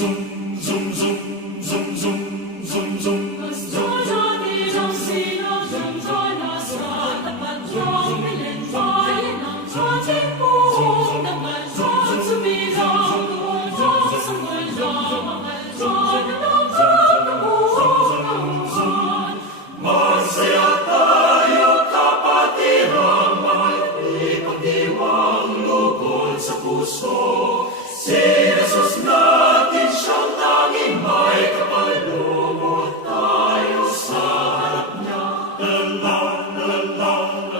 Si Jesus natin siyang tanging may kapalungot tayo sa harap niya.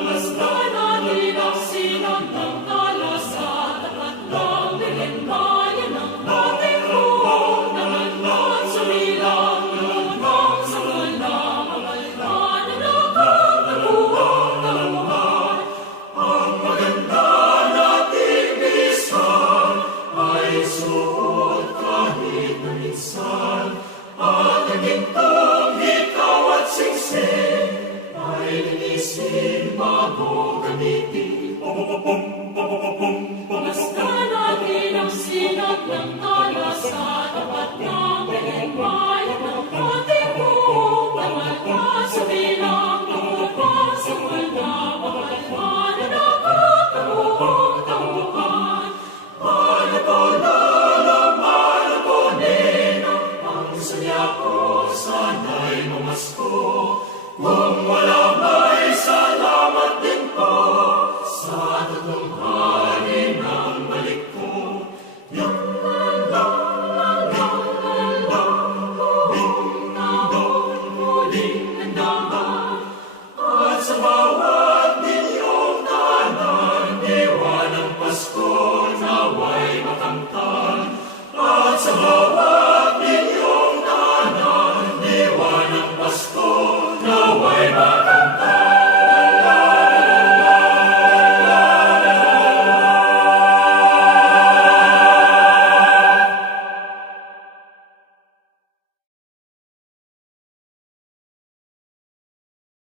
Lasdan natin ang sinag ng kalasad at ng bilinbayan ng ating buong naman sumilang lulong sa walang magalman na nakakabuhang tauhan. Ang maganda nating bisan ay suot kahit na minsan, at ang gintong ikaw at singsing ay linisin bago gamitin. Lasdan natin ang sinag ng kalasad at ng bilinbayan ng ating buong naman sa bilang lulong sa walang magalman na nakakabuhang tauhan. Sana'y mamasko, kung wala may salamat din po sa tatunghanin ng balik ko. Muling nandaman, at sa bawat ninyong tahanan, diwa ng Pasko naway makamtan, at sa bawat